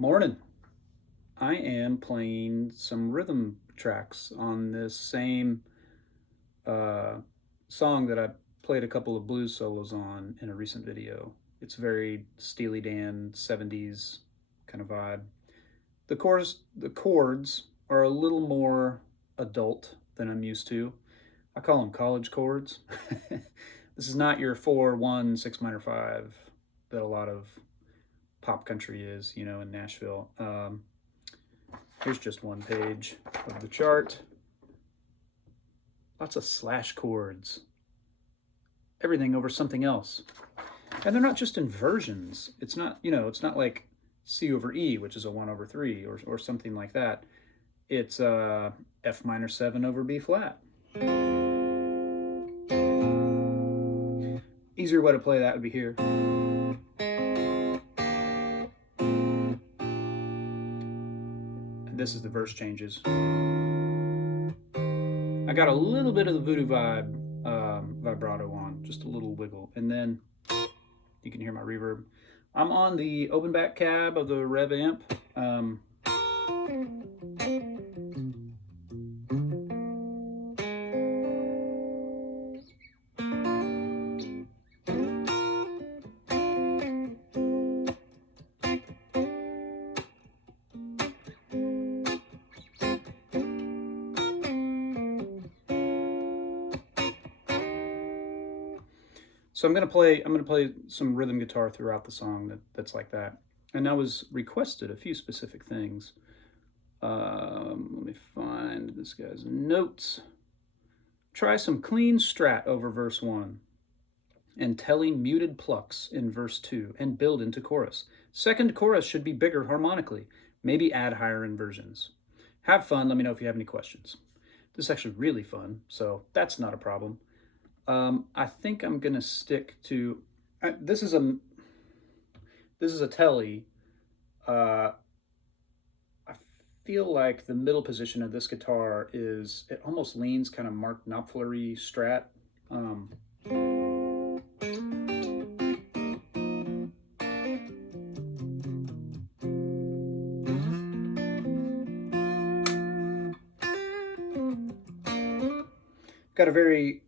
Morning. I am playing some rhythm tracks on this same uh, song that I played a couple of blues solos on in a recent video. It's very Steely Dan 70s kind of vibe. The chords are a little more adult than I'm used to. I call them college chords. This is not your 4-1 6 minor 5 that a lot of pop country is, in Nashville. Here's just one page of the chart. Lots of slash chords. Everything over something else. And they're not just inversions. It's not, it's not like C over E, which is a 1 over 3 or something like that. It's F minor 7 over B flat. Easier way to play that would be here. This is the verse changes. I got a little bit of the voodoo vibrato on, just a little wiggle, and then you can hear my reverb. I'm on the open back cab of the Rev amp. So I'm gonna play some rhythm guitar throughout the song that's like that. And I was requested a few specific things. Let me find this guy's notes. Try some clean strat over verse 1 and telling muted plucks in verse 2 and build into chorus. Second chorus should be bigger harmonically. Maybe add higher inversions. Have fun. Let me know if you have any questions. This is actually really fun, so that's not a problem. I think I'm gonna stick to this is a telly. I feel like the middle position of this guitar it almost leans kind of Mark Knopfler-y strat. Got a very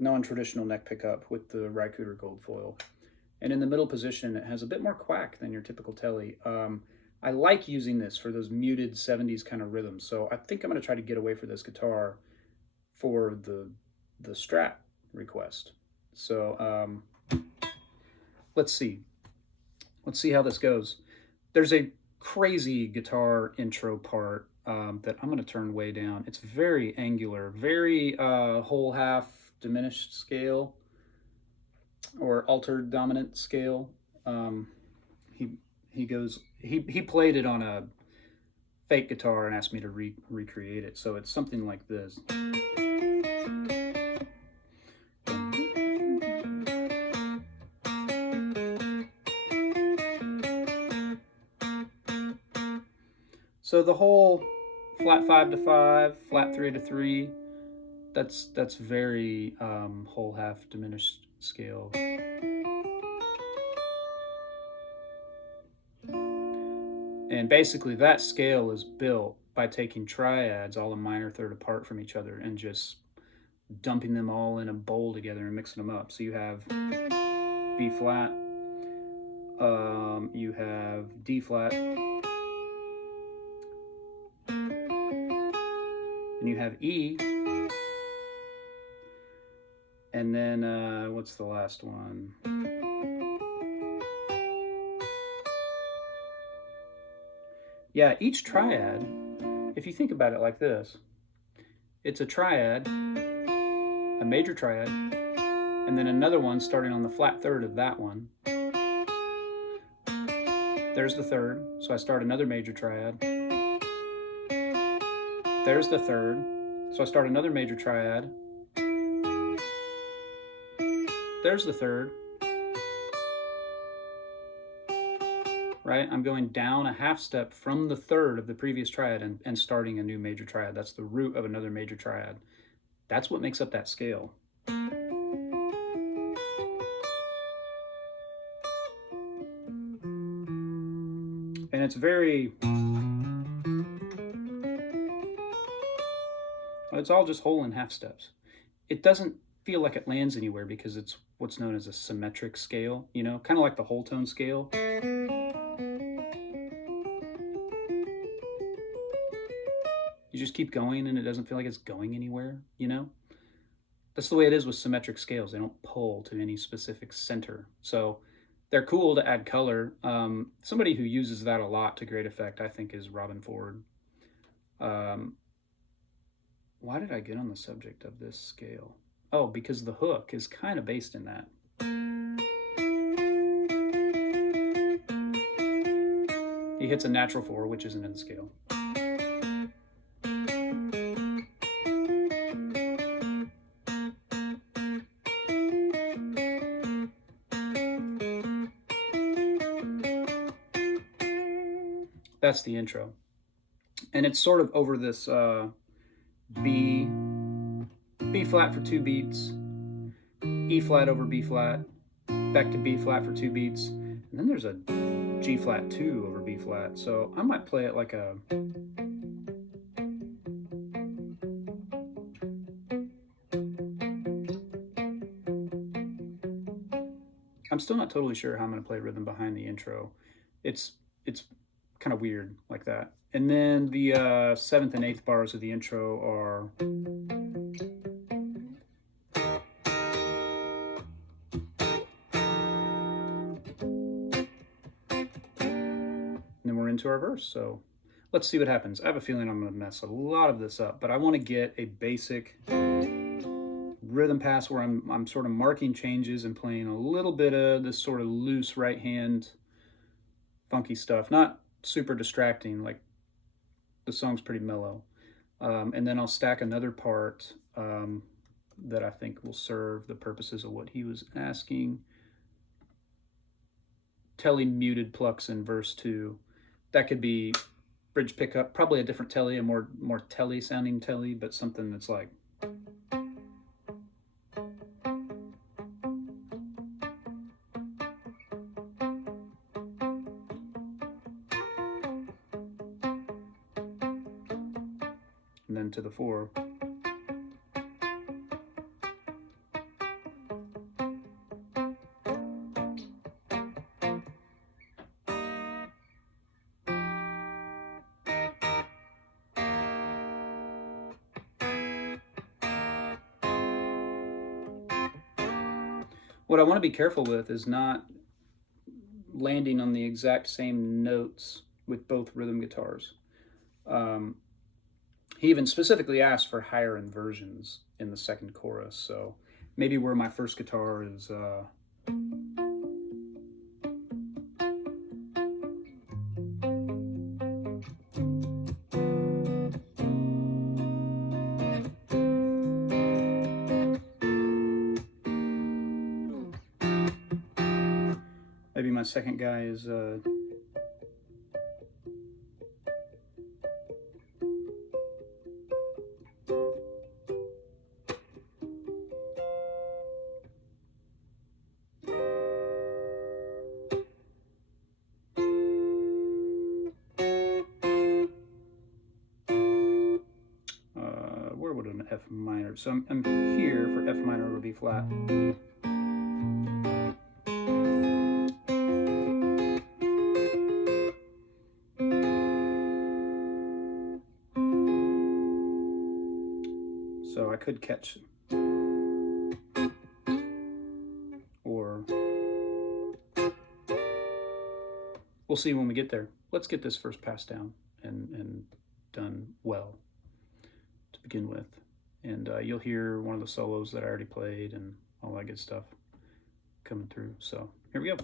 non-traditional neck pickup with the Rycooter gold foil. And in the middle position, it has a bit more quack than your typical telly. I like using this for those muted 70s kind of rhythms. So I think I'm gonna try to get away for this guitar for the Strat request. So let's see. Let's see how this goes. There's a crazy guitar intro part that I'm gonna turn way down. It's very angular, very whole half diminished scale or altered dominant scale. He played it on a fake guitar and asked me to recreate it. So it's something like this. So the whole flat 5 to 5, flat 3 to 3, that's very whole half diminished scale. And basically that scale is built by taking triads all a minor third apart from each other and just dumping them all in a bowl together and mixing them up. So you have B flat, you have D flat, and you have E, and then what's the last one? Yeah, each triad, if you think about it like this, it's a triad, a major triad, and then another one starting on the flat third of that one. There's the third, so I start another major triad. There's the third, so I start another major triad. There's the third. Right? I'm going down a half step from the third of the previous triad and starting a new major triad. That's the root of another major triad. That's what makes up that scale. And it's very, it's all just whole and half steps. It doesn't feel like it lands anywhere because it's what's known as a symmetric scale, you know, kind of like the whole tone scale. You just keep going and it doesn't feel like it's going anywhere, you know? That's the way it is with symmetric scales. They don't pull to any specific center. So they're cool to add color. Somebody who uses that a lot to great effect, I think, is Robin Ford. Why did I get on the subject of this scale? Oh, because the hook is kind of based in that. He hits a natural 4, which isn't in the scale. That's the intro. And it's sort of over this B flat for 2 beats, E flat over B flat, back to B flat for 2 beats, and then there's a G flat 2 over B flat. So I might play it like a, I'm still not totally sure how I'm going to play rhythm behind the intro. It's kind of weird like that. And then the 7th and 8th bars of the intro are, and then we're into our verse. So let's see what happens. I have a feeling I'm going to mess a lot of this up, but I want to get a basic rhythm pass where I'm sort of marking changes and playing a little bit of this sort of loose right hand funky stuff, not super distracting, like the song's pretty mellow. And then I'll stack another part that I think will serve the purposes of what he was asking. Telly muted plucks in verse 2. That could be bridge pickup, probably a different telly, a more telly sounding telly, but something that's like, and then to the 4. What I want to be careful with is not landing on the exact same notes with both rhythm guitars. He even specifically asked for higher inversions in the second chorus, so maybe where my first guitar is maybe my second guy is where would an F minor? So I'm here for F minor over B flat. So I could catch, or we'll see when we get there. Let's get this first pass down and done well to begin with. And you'll hear one of the solos that I already played and all that good stuff coming through. So here we go.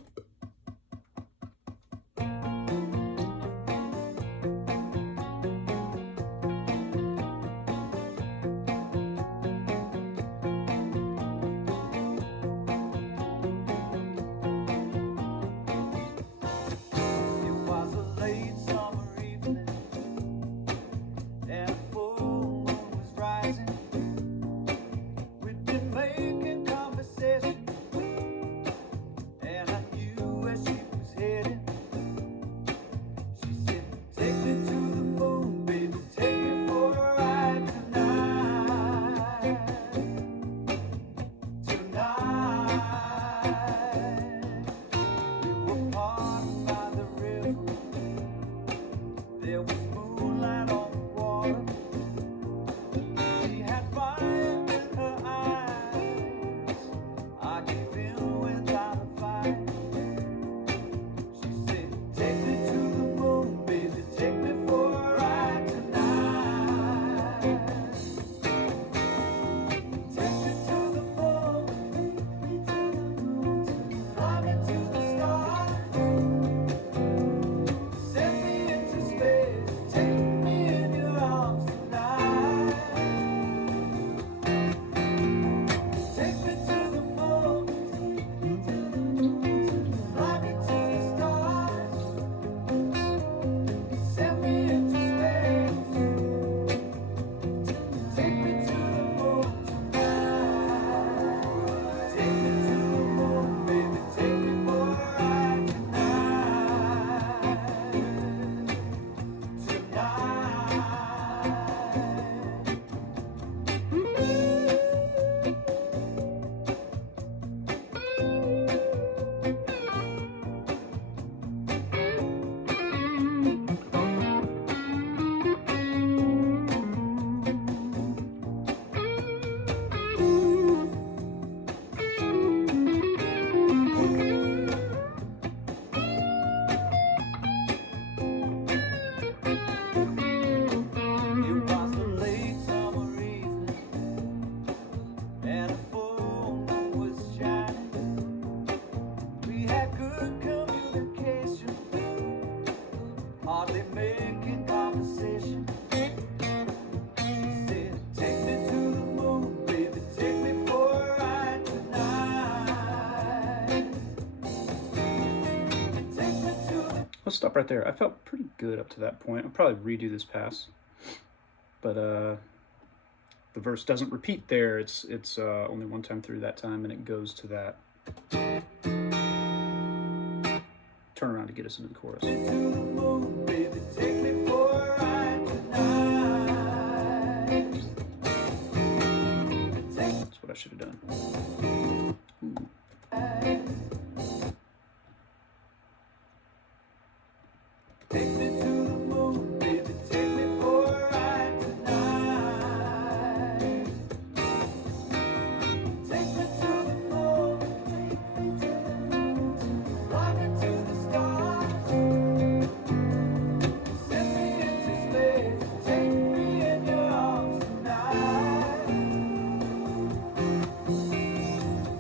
hardly making conversation. She said, take me to the moon, baby, take me for a ride tonight. Take me to the... Let's stop right there. I felt pretty good up to that point. I'll probably redo this pass, but the verse doesn't repeat there. It's only one time through that time, and it goes to that. Turn around to get us into the chorus. That's what I should have done. Ooh. Take me to the moon, baby, take me for a ride tonight. Take me to the moon, fly me to the stars. Send me into space, take me in your arms tonight.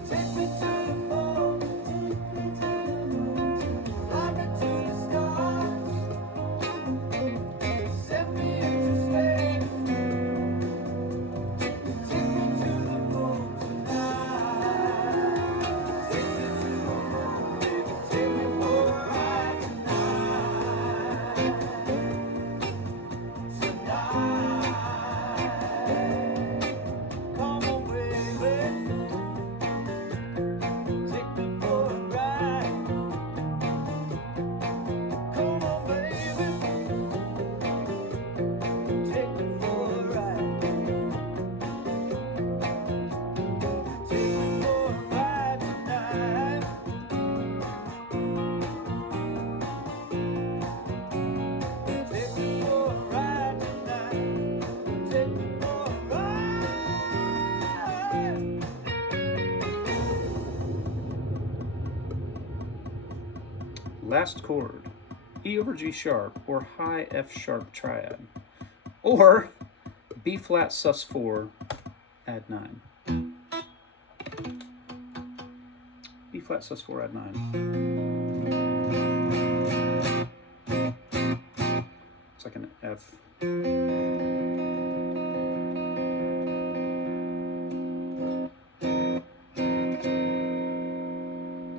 Take me to the moon, fly me to the stars. Send me into space. Take me to the moon tonight. Take me to the moon, baby. Take me for a ride tonight. Tonight. Come on, baby. Take me for a ride. Come on, baby. Take me for a ride. Take me for a ride tonight. Take me for a ride tonight. Take me for a ride. Last chord, E over G sharp or high F sharp triad, or B flat sus4 add 9. B flat sus4 add 9. It's like an F.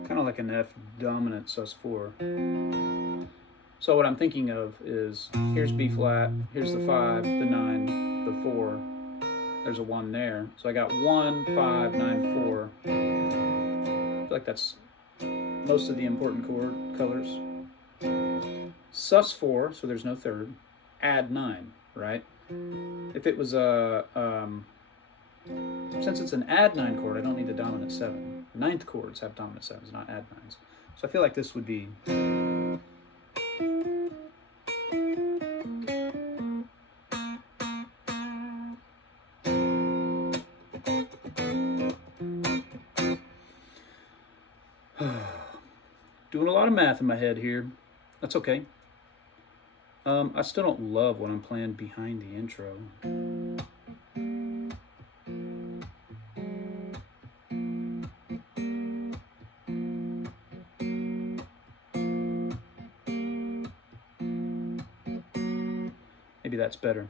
Kind of like an F dominant sus4. So what I'm thinking of is, here's B flat, here's the 5, the 9, the 4. There's a 1 there. So I got 1, 5, 9, 4. I feel like that's most of the important chord colors. Sus4, so there's no third. Add 9, right? If it was a, since it's an add 9 chord, I don't need the dominant 7. Ninth chords have dominant 7s, not add 9s. So I feel like this would be... Doing a lot of math in my head here. That's okay. I still don't love what I'm playing behind the intro. Maybe that's better.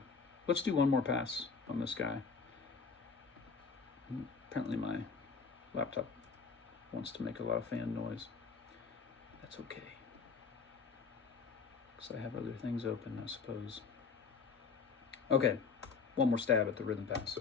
Let's do one more pass on this guy. Apparently my laptop wants to make a lot of fan noise. That's okay. Because I have other things open, I suppose. Okay, one more stab at the rhythm pass.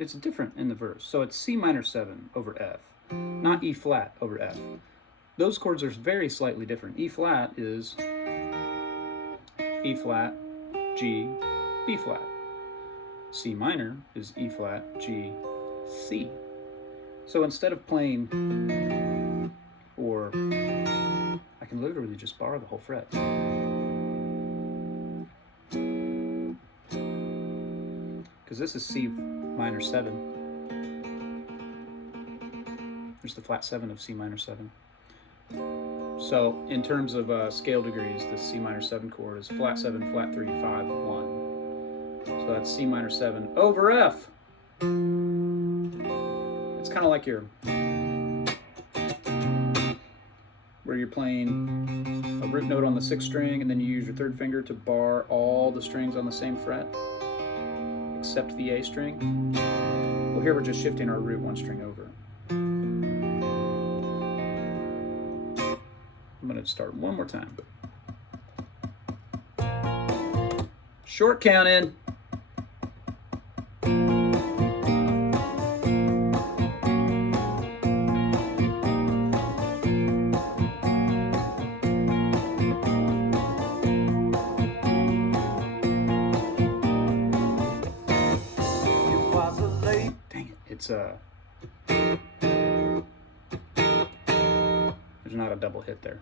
It's different in the verse. So it's C minor 7 over F. not E flat over F. Those chords are very slightly different. E flat is E flat, G, B flat. C minor is E flat, G, C. So instead of playing, or I can literally just borrow the whole fret. Because this is C minor 7. There's the flat 7 of C minor 7. So in terms of scale degrees, the C minor 7 chord is flat 7, flat 3, 5, 1. So that's C minor 7 over F. It's kind of like where you're playing a root note on the 6th string and then you use your 3rd finger to bar all the strings on the same fret except the A string. Well, here we're just shifting our root 1 string over. I'm going to start one more time. Short counting. There's not a double hit there.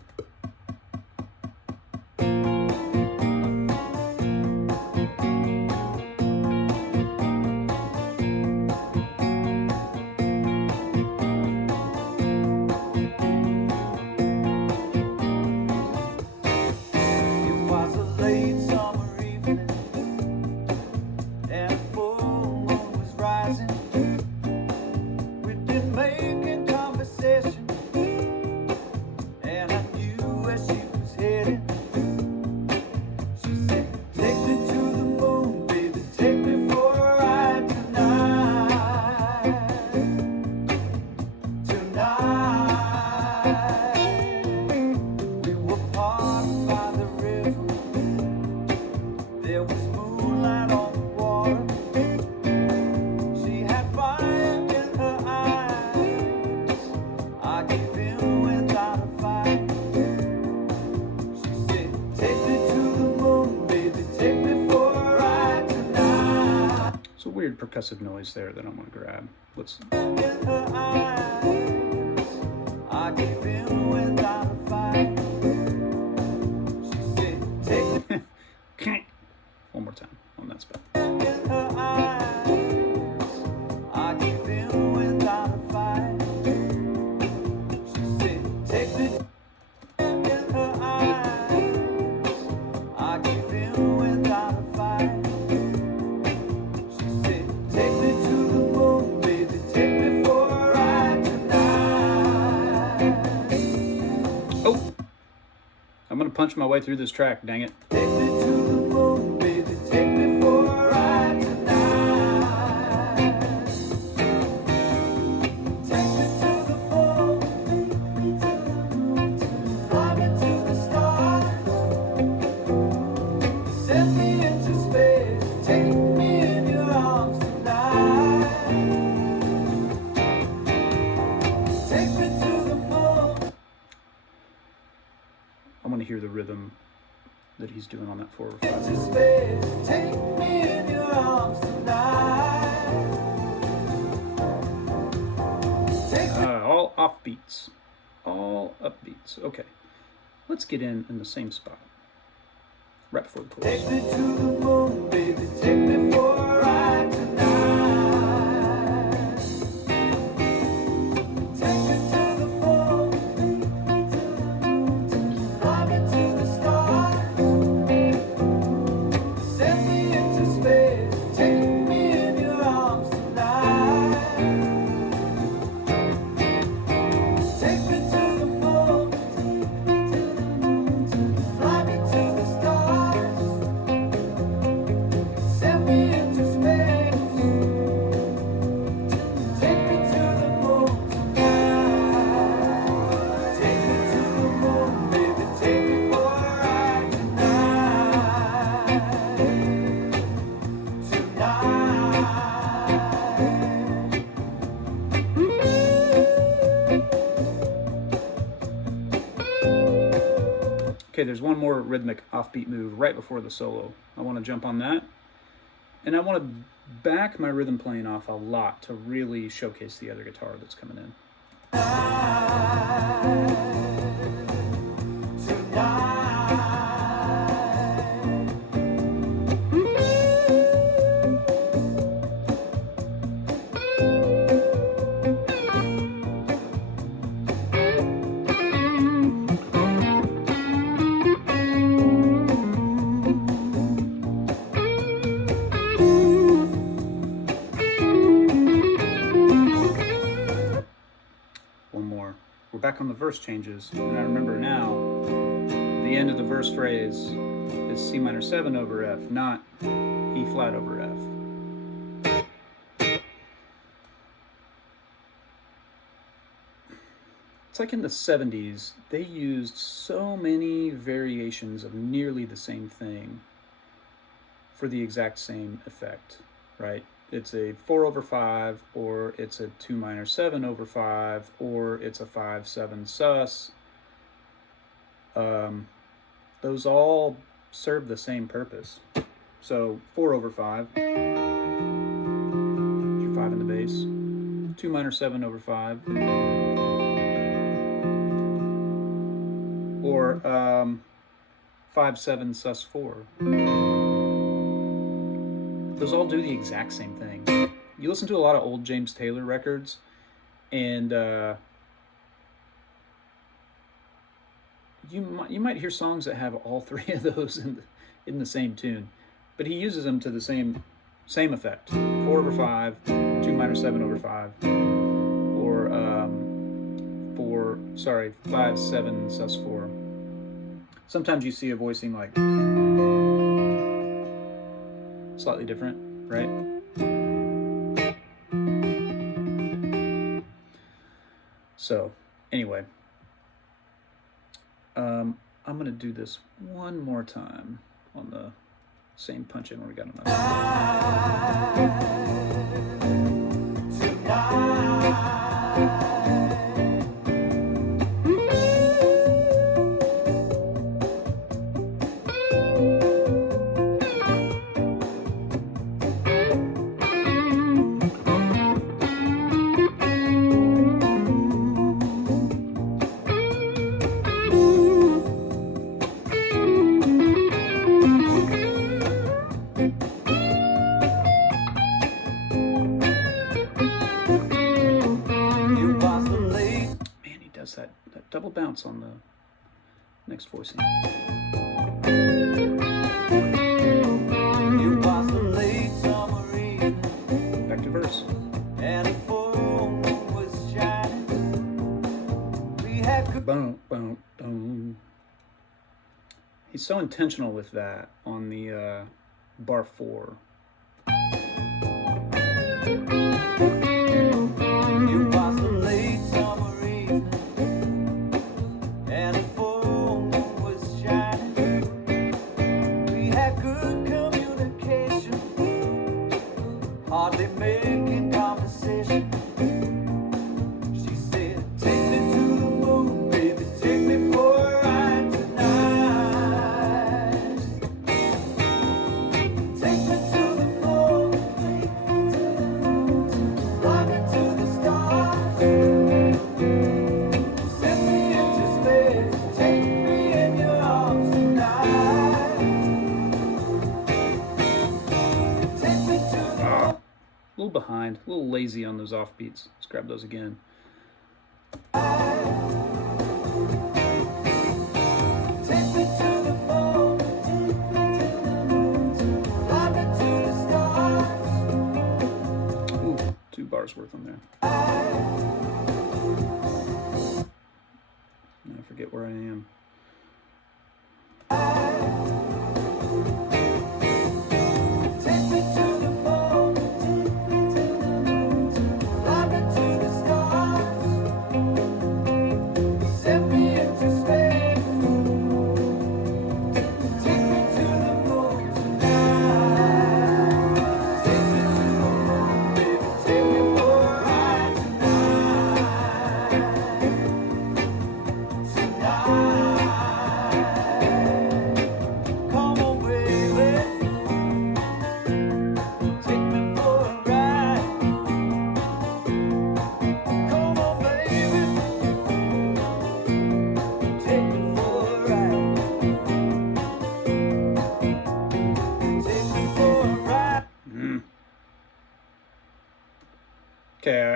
Percussive noise there that I'm going to grab. Let's. One more time on that spot. I'm gonna punch my way through this track, dang it. Take me to the moon, baby, take me for a ride tonight. Take me to the moon, fly me to the stars. Send me into space, take me in your arms tonight. Take me to the moon. I want to hear the rhythm that he's doing on that 4 or 5. Take me in your arms tonight. All offbeats, all upbeats. Okay, let's get in the same spot, right before the chorus. Take me to the moon, baby, take me for a ride tonight. Take me to the moon. Send me into Okay, there's one more rhythmic offbeat move right before the solo. I want to jump on that. And I want to back my rhythm playing off a lot to really showcase the other guitar that's coming in. We're back on the verse changes, and I remember now the end of the verse phrase is C minor 7 over F, not E flat over F. It's like in the 70s, they used so many variations of nearly the same thing for the exact same effect, right? It's a 4 over 5, or it's a 2 minor 7 over 5, or it's a 5/7 sus. Those all serve the same purpose. So 4 over 5, your 5 in the bass, 2 minor 7 over 5, or 5/7 sus 4. Those all do the exact same thing. You listen to a lot of old James Taylor records, and you might hear songs that have all three of those in the same tune, but he uses them to the same effect: 4 over 5, 2 minor 7 over 5, or 5/7 sus 4. Sometimes you see a voicing like slightly different, right? So, anyway, I'm going to do this one more time on the same punch in where we got enough. That double bounce on the next voicing. Back to verse. Boom, boom, boom. He's so intentional with that on the bar 4. Behind, a little lazy on those offbeats. Let's grab those again. Ooh, 2 bars worth on there. I forget where I am. Tonight.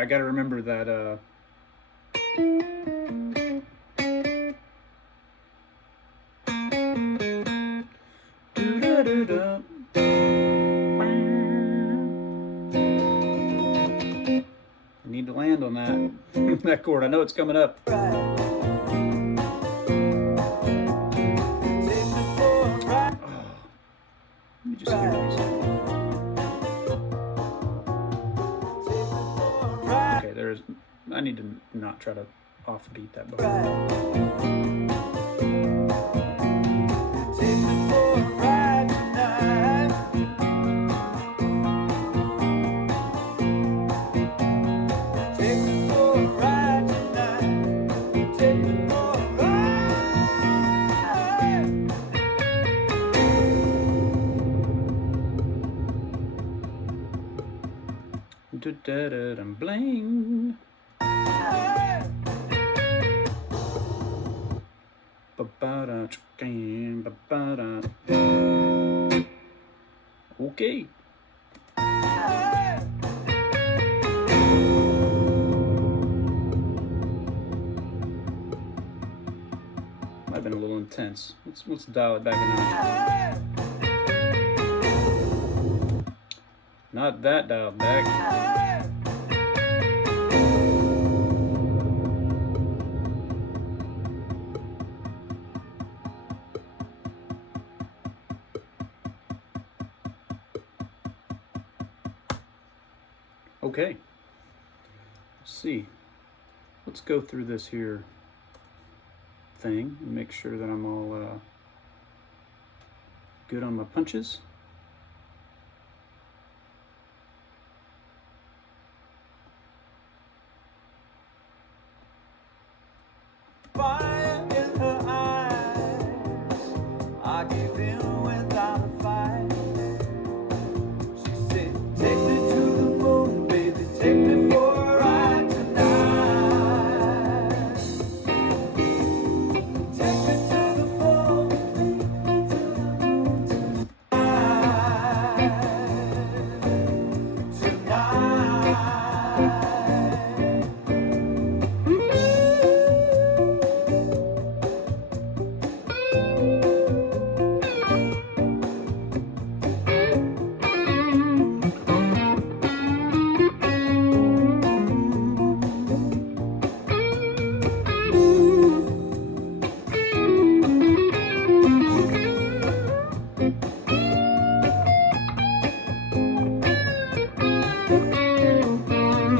I gotta remember that. I need to land on that that chord. I know it's coming up. Let me just hear these. Okay, there's. I need to not try to offbeat that before. Da-da-da-dum, bling. Ba-ba-da, chicken, ba-ba-da. Okay. Might have been a little intense. Let's dial it back a notch. Not that dialed back. Okay. Let's see. Let's go through this here thing and make sure that I'm all good on my punches. Fire in her eyes, I give in without a fight. She said, take me to the moon, baby, take me for a ride tonight. Take me to the moon, tonight.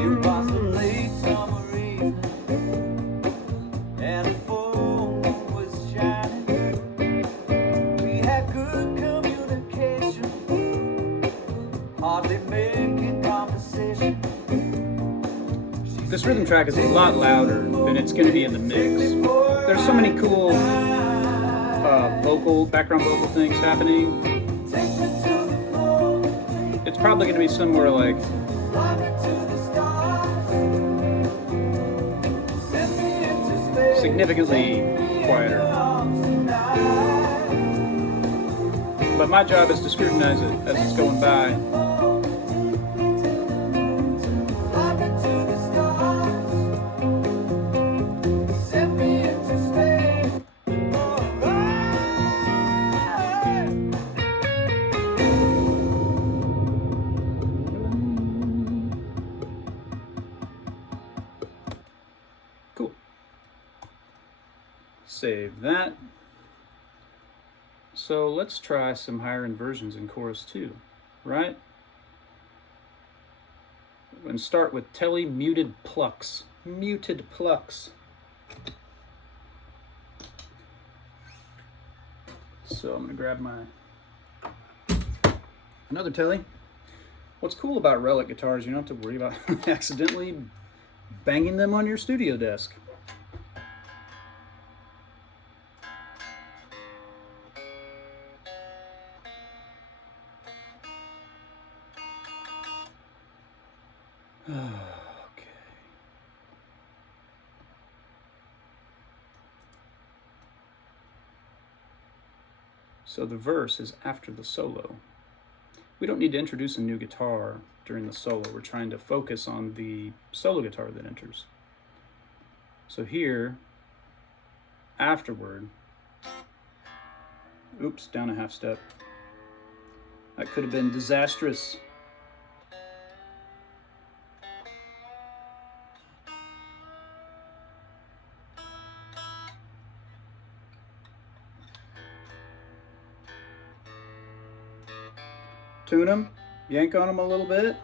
It was a late summer evening, and the full moon was shining. We had good communication, hardly making conversation. This rhythm track is a lot louder than it's going to be in the mix. There's so many cool background vocal things happening. It's probably going to be somewhere like significantly quieter. But my job is to scrutinize it as it's going by. Cool. Save that. So let's try some higher inversions in chorus 2, right? And start with telly muted plucks. Muted plucks. So I'm gonna grab another telly. What's cool about relic guitars, you don't have to worry about accidentally banging them on your studio desk. Okay. So the verse is after the solo. we don't need to introduce a new guitar during the solo. We're trying to focus on the solo guitar that enters. So here, afterward, oops, down a half step. That could have been disastrous. Tune them, yank on them a little bit.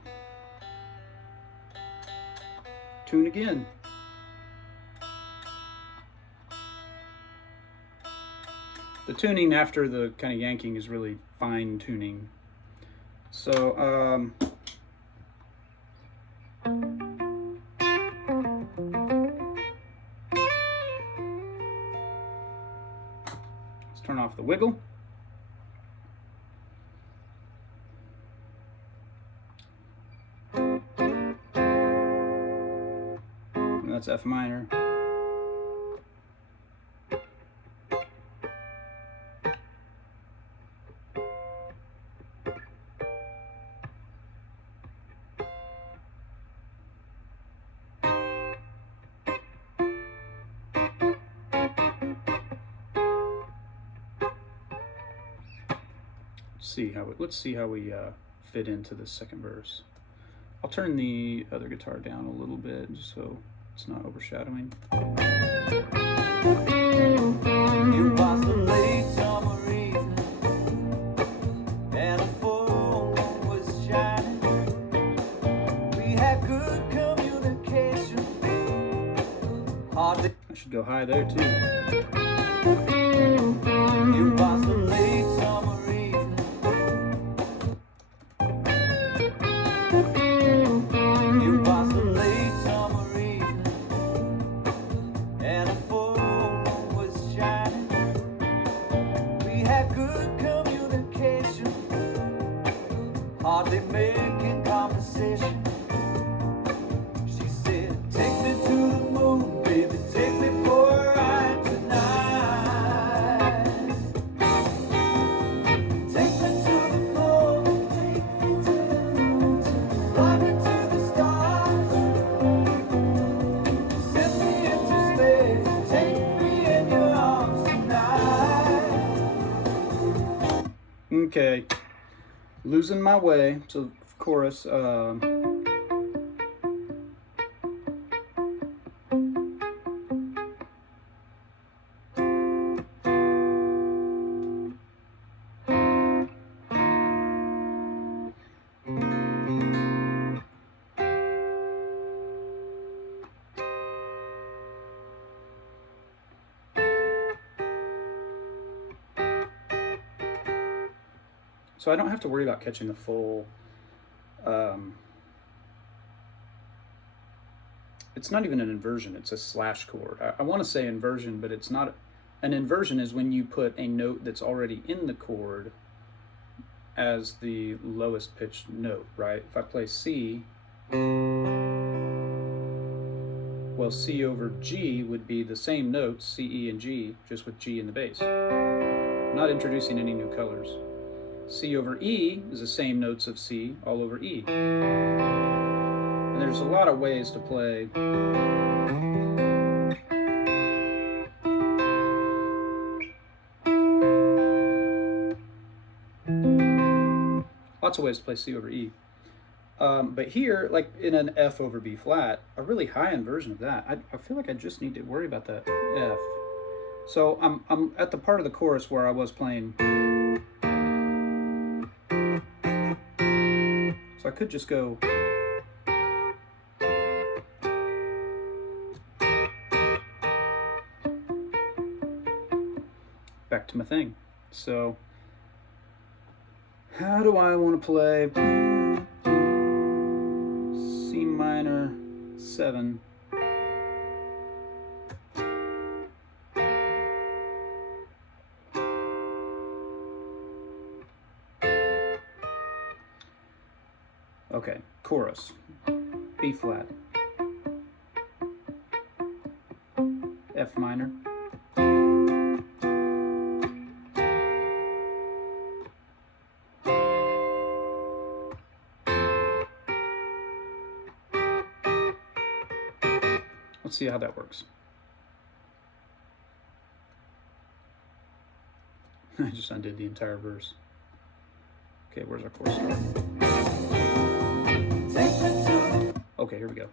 Tune again. The tuning after the kind of yanking is really fine tuning. So, let's turn off the wiggle. And that's F minor. Let's see how we fit into this second verse. I'll turn the other guitar down a little bit just so it's not overshadowing. It was a late summer evening, and a full moon was shining. We had good communication. Hardly. I should go high there too. It was a late summer evening. It was a late summer evening, and a full moon was shining. We had good communication, hardly making conversation. She said, "Take me to the moon, baby, take me for a ride tonight. Take me to the moon, take me to the moon, fly me to the stars. Send me into space, take me in your arms tonight." Okay, losing my way. So chorus. So I don't have to worry about catching the full. It's not even an inversion, it's a slash chord. I want to say inversion, but it's not. An inversion is when you put a note that's already in the chord as the lowest pitched note, right? If I play C, well, C over G would be the same notes, C, E, and G, just with G in the bass. I'm not introducing any new colors. C over E is the same notes of C all over E. And there's a lot of ways to play. Lots of ways to play C over E. But here, like in an F over B flat, a really high inversion of that, I feel like I just need to worry about that F. So I'm at the part of the chorus where I was playing. So I could just go. Back to my thing. So how do I want to play C minor 7? Okay, chorus, B flat, F minor, Let's see how that works. I just undid the entire verse. Okay, where's our chorus start? Okay, here we go.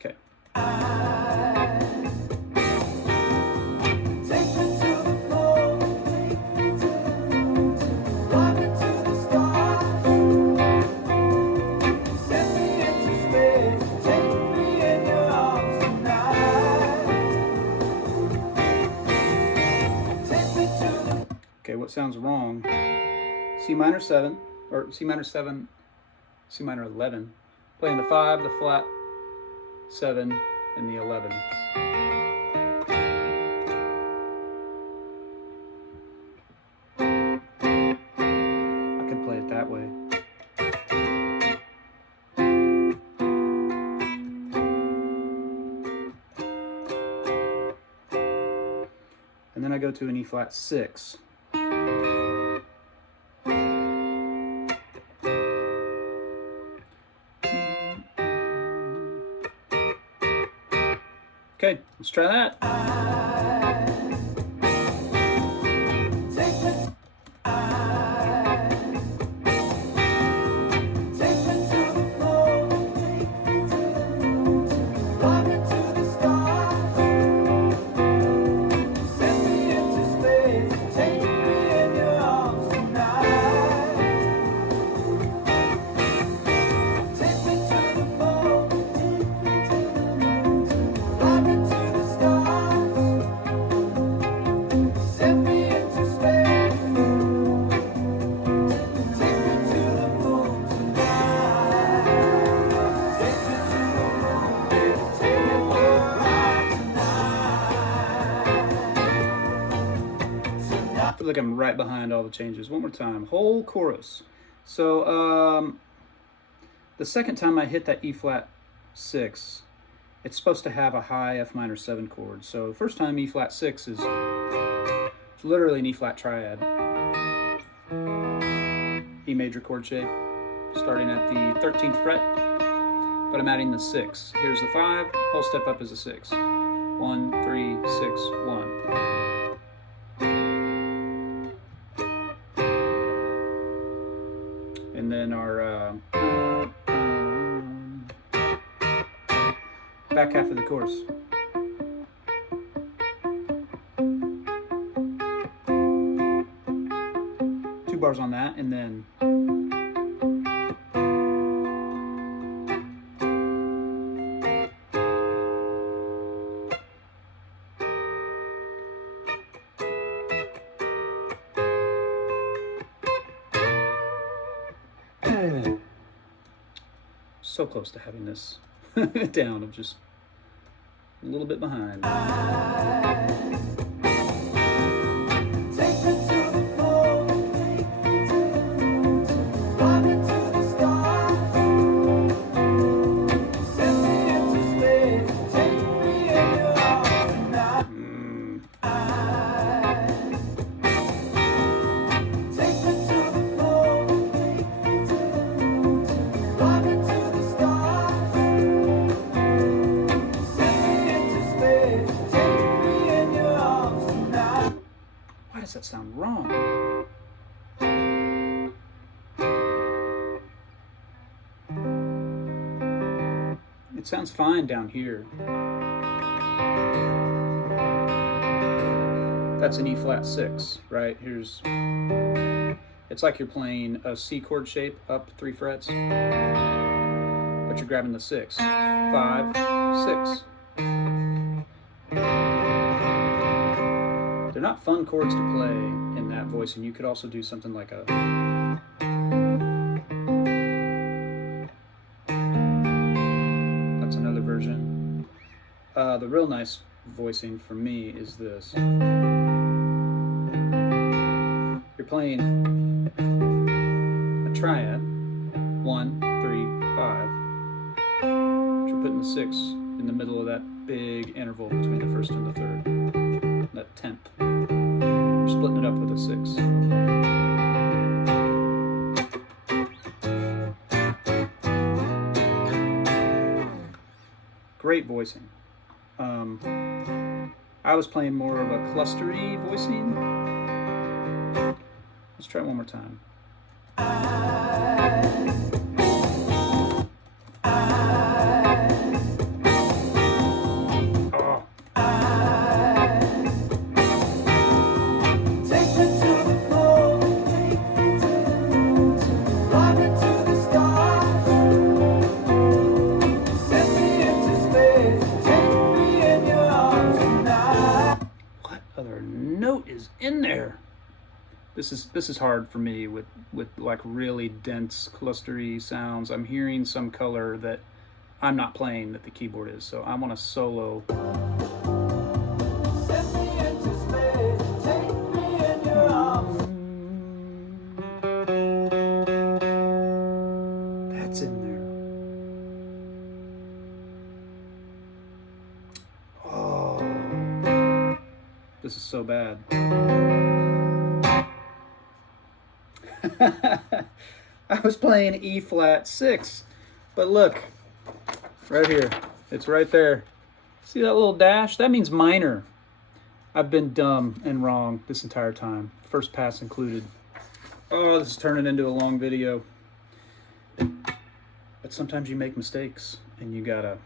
Okay. Okay, what sounds wrong? C minor 7, or C minor 7, C minor 11, playing the 5, the flat 7, and the 11. I could play it that way. And then I go to an E flat 6. Okay, let's try that. I feel like I'm right behind all the changes. One more time, whole chorus. So the second time I hit that E flat 6, it's supposed to have a high F minor 7 chord. So the first time E flat 6 is literally an E flat triad. E major chord shape, starting at the 13th fret, but I'm adding the 6. Here's the 5, whole step up is a 6. 1, 3, 6, 1. And then our back half of the chorus. Two bars on that, and then so close to having this down. I'm just a little bit behind. Why does that sound wrong? It sounds fine down here. That's an E flat 6, right? Here's, it's like you're playing a C chord shape up 3 frets, but you're grabbing the 6. 5, 6. They're not fun chords to play in that voice, and you could also do something like a... That's another version. The real nice voicing for me is this. You're playing a triad, 1, 3, 5. the 6 in the middle of that big interval between the first and the third. That tenth. We're splitting it up with a 6. Great voicing. I was playing more of a clustery voicing. Let's try one more time. Note is in there. This is hard for me with like really dense clustery sounds. I'm hearing some color that I'm not playing that the keyboard is, so I want to solo. That's in there. Oh, this is so bad. I was playing E flat 6, but look, right here, it's right there. See that little dash? That means minor. I've been dumb and wrong this entire time, first pass included. Oh, this is turning into a long video. But sometimes you make mistakes, and you gotta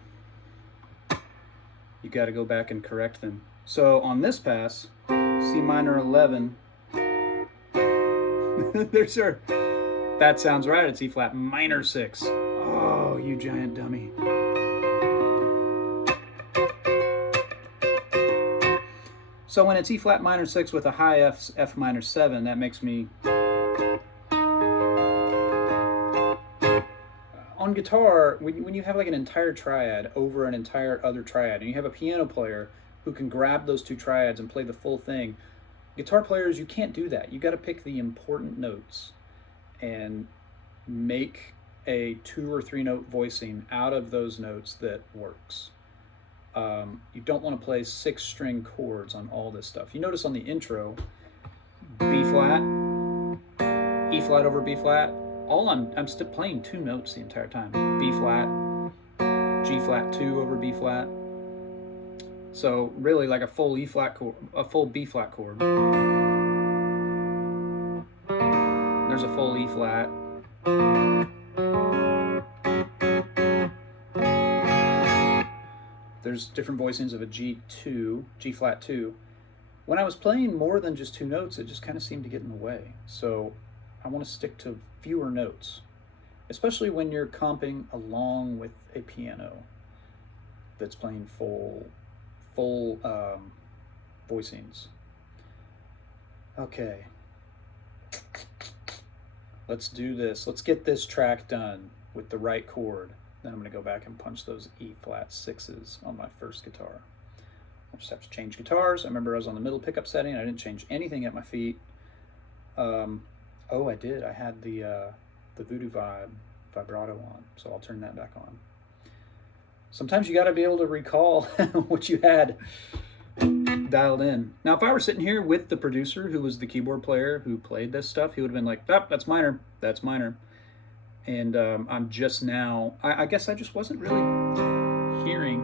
go back and correct them. So on this pass, C minor 11. There's her. That sounds right. It's E flat minor 6. Oh, you giant dummy. So when it's E flat minor 6 with a high F minor 7, that makes me... On guitar, when you have like an entire triad over an entire other triad, and you have a piano player who can grab those two triads and play the full thing, guitar players, you can't do that. You got to pick the important notes and make a 2 or 3 note voicing out of those notes that works. You don't want to play 6 string chords on all this stuff. You notice on the intro, B flat, E flat over B flat. I'm still playing 2 notes the entire time. B flat, G flat 2 over B flat. So really like a full E flat chord, a full B flat chord. There's a full E flat. There's different voicings of a G2, G flat 2. When I was playing more than just 2 notes, it just kind of seemed to get in the way. So I want to stick to fewer notes, especially when you're comping along with a piano that's playing full voicings. Okay, let's do this. Let's get this track done with the right chord. Then I'm going to go back and punch those E flat 6s on my first guitar. I just have to change guitars. I remember I was on the middle pickup setting. I didn't change anything at my feet. Oh, I did. I had the Voodoo vibrato on, so I'll turn that back on. Sometimes you got to be able to recall what you had dialed in. Now, if I were sitting here with the producer, who was the keyboard player who played this stuff, he would have been like, oh, that's minor, that's minor. And I'm just now, I guess I just wasn't really hearing.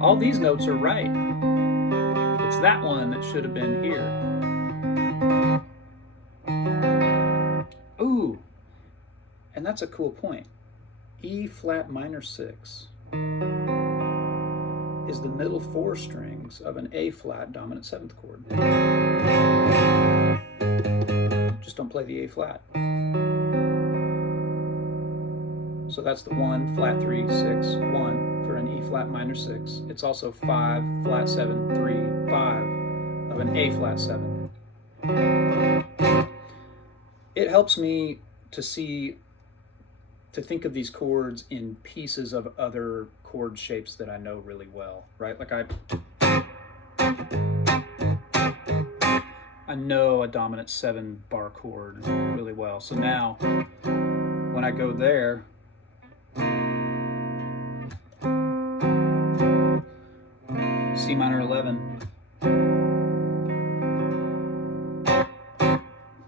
All these notes are right. It's that one that should have been here. Ooh, and that's a cool point. E flat minor 6 is the middle 4 strings of an A flat dominant 7th chord. Just don't play the A flat. So that's the 1, flat 3, 6, 1 for an E flat minor 6. It's also 5, flat 7, 3, 5 of an A flat 7. It helps me to think of these chords in pieces of other chord shapes that I know really well, right? Like I know a dominant 7 bar chord really well. So now when I go there, C minor 11.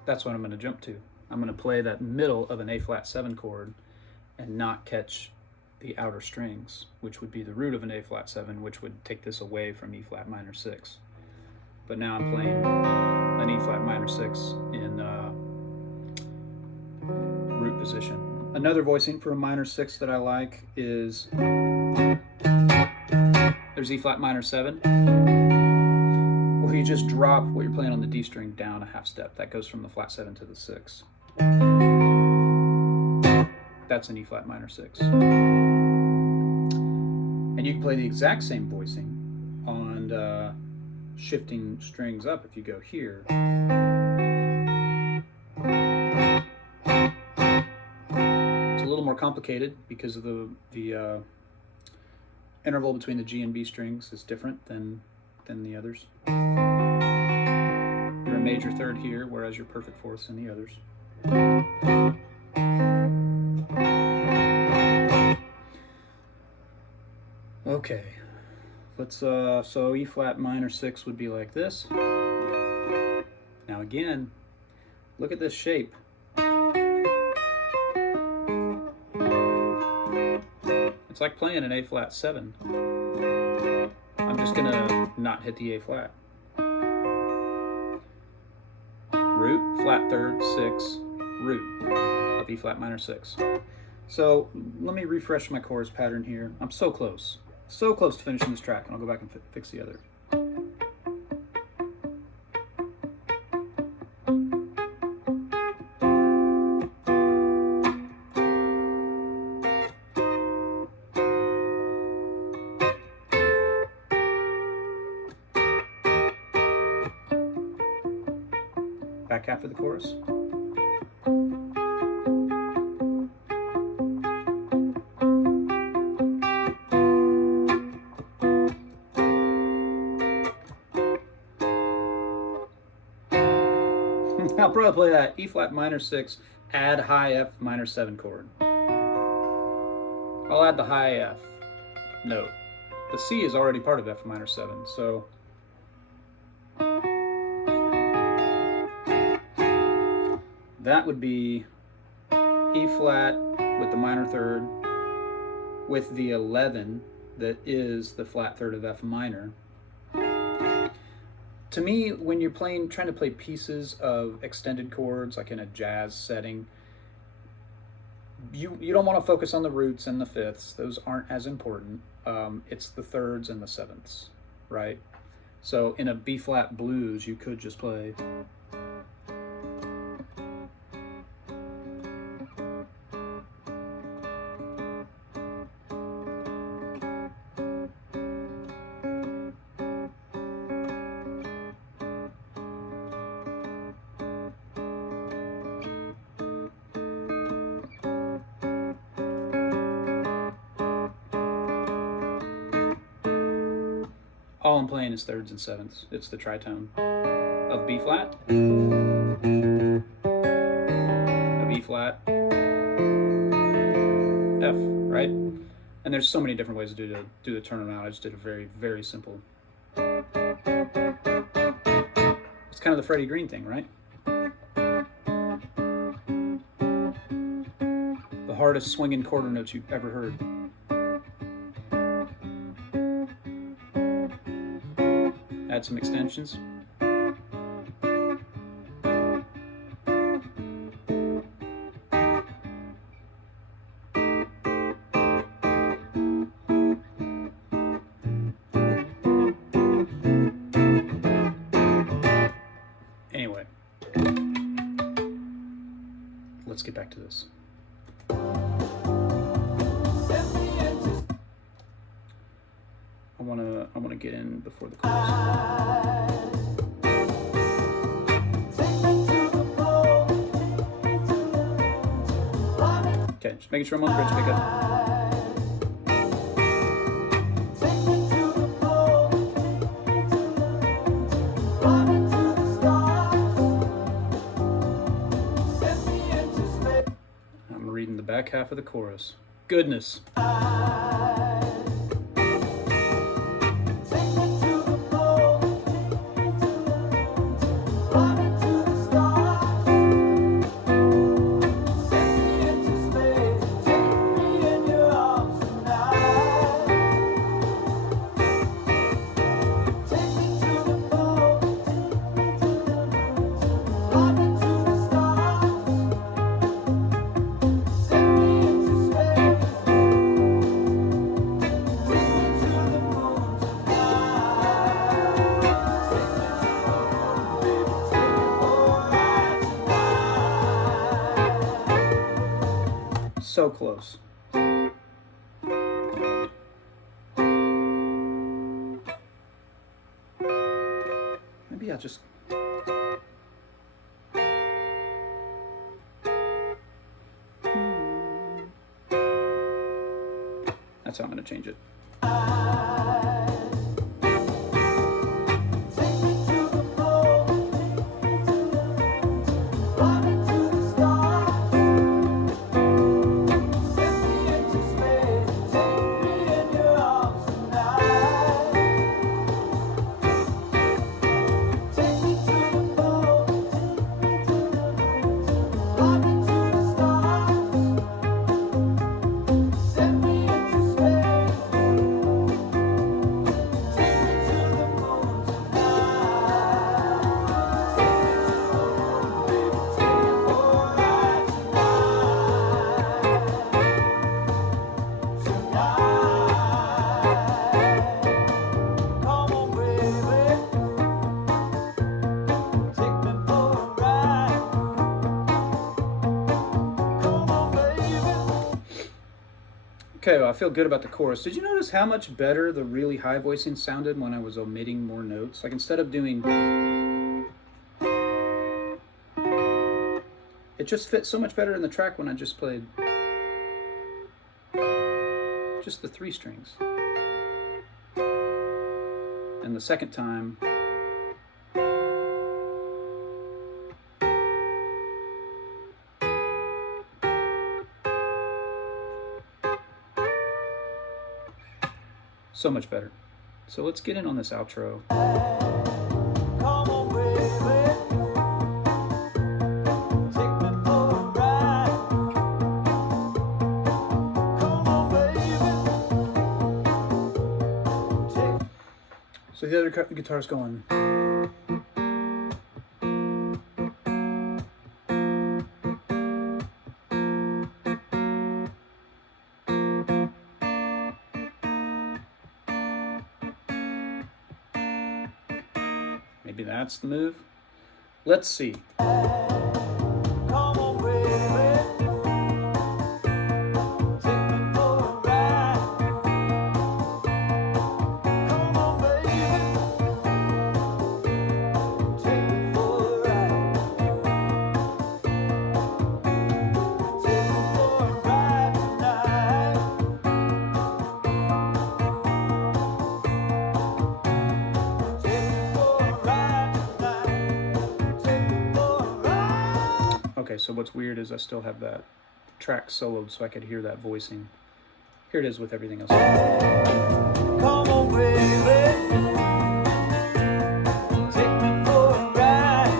That's what I'm going to jump to. I'm going to play that middle of an A flat 7 chord and not catch the outer strings, which would be the root of an A flat 7, which would take this away from E flat minor 6. But now I'm playing an E flat minor 6 in root position. Another voicing for a minor 6 that I like is there's E flat minor 7, where you just drop what you're playing on the D string down a half step. That goes from the flat 7 to the 6. That's an E flat minor 6. And you can play the exact same voicing on shifting strings up if you go here. It's a little more complicated because of the interval between the G and B strings is different than the others. You're a major third here, whereas you're perfect fourths in the others. Okay, let's so E flat minor 6 would be like this. Now again, look at this shape. It's like playing an A flat 7. I'm just gonna not hit the A flat. Root, flat third, 6, root of E flat minor 6. So let me refresh my chorus pattern here. I'm so close to finishing this track, and I'll go back and fix the other. Back half of the chorus. I'll probably play that E flat minor 6, add high F minor 7 chord. I'll add the high F note. The C is already part of F minor 7, so that would be E flat with the minor third with the 11 that is the flat third of F minor. To me, when you're trying to play pieces of extended chords, like in a jazz setting, you don't want to focus on the roots and the fifths. Those aren't as important. It's the thirds and the sevenths, right? So in a B flat blues, you could just play. All I'm playing is thirds and sevenths. It's the tritone of B flat, of E flat, F, right? And there's so many different ways to do the turnaround. I just did a very, very simple. It's kind of the Freddie Green thing, right? The hardest swinging quarter notes you've ever heard. Add some extensions. Anyway, let's get back to this. I wanna get in before the chorus. Okay, just making sure I'm on the bridge pickup. I'm reading the back half of the chorus. Goodness. So close. Maybe I'll just... That's how I'm going to change it. Okay, well, I feel good about the chorus. Did you notice how much better the really high voicing sounded when I was omitting more notes? Like instead of doing... It just fit so much better in the track when I just played just the 3 strings. And the second time... So much better. So let's get in on this outro. Come on, baby. Take me for a ride. Come on, baby. So the other guitar's going. Maybe that's the move. Let's see. Come on, baby. Take me for a ride. Come on, baby. Take me for a ride. Take me for a ride tonight. Take me for a ride tonight. Take me for a ride. Okay, so what's weird is I still have that track soloed so I could hear that voicing. Here it is with everything else. Come on, baby. Take me for a ride.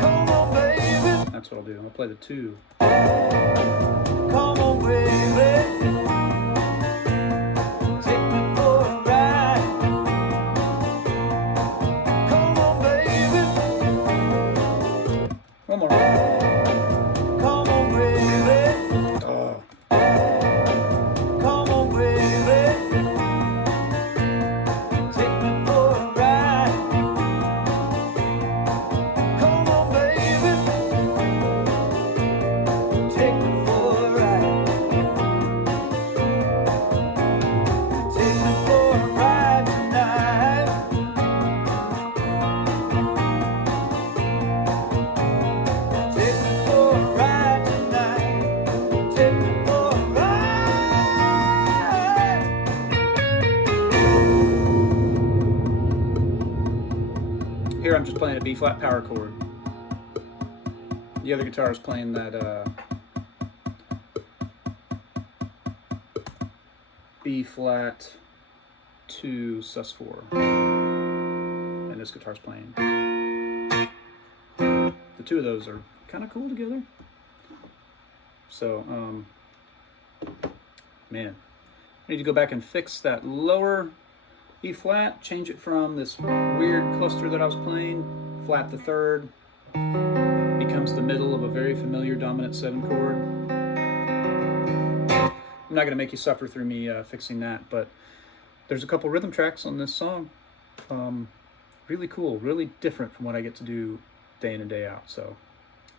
Come on, baby. That's what I'll do. I'll play the 2. Come on, baby. Take me for a ride. Come on, baby. One more. Come on, baby. Oh, Come on, baby. Take me for a ride. Come on, baby. Take me for a ride. Take me for a ride tonight. Take me for a ride tonight. Take me for a ride. here I'm just playing a B flat power chord. The other guitar is playing that B flat to sus4, and this guitar's playing. The two of those are kind of cool together. So, man, I need to go back and fix that lower E flat, change it from this weird cluster that I was playing, flat the third, becomes the middle of a very familiar dominant 7 chord. I'm not going to make you suffer through me fixing that, but there's a couple rhythm tracks on this song. Really cool, really different from what I get to do day in and day out. So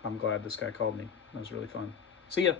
I'm glad this guy called me. That was really fun. See ya.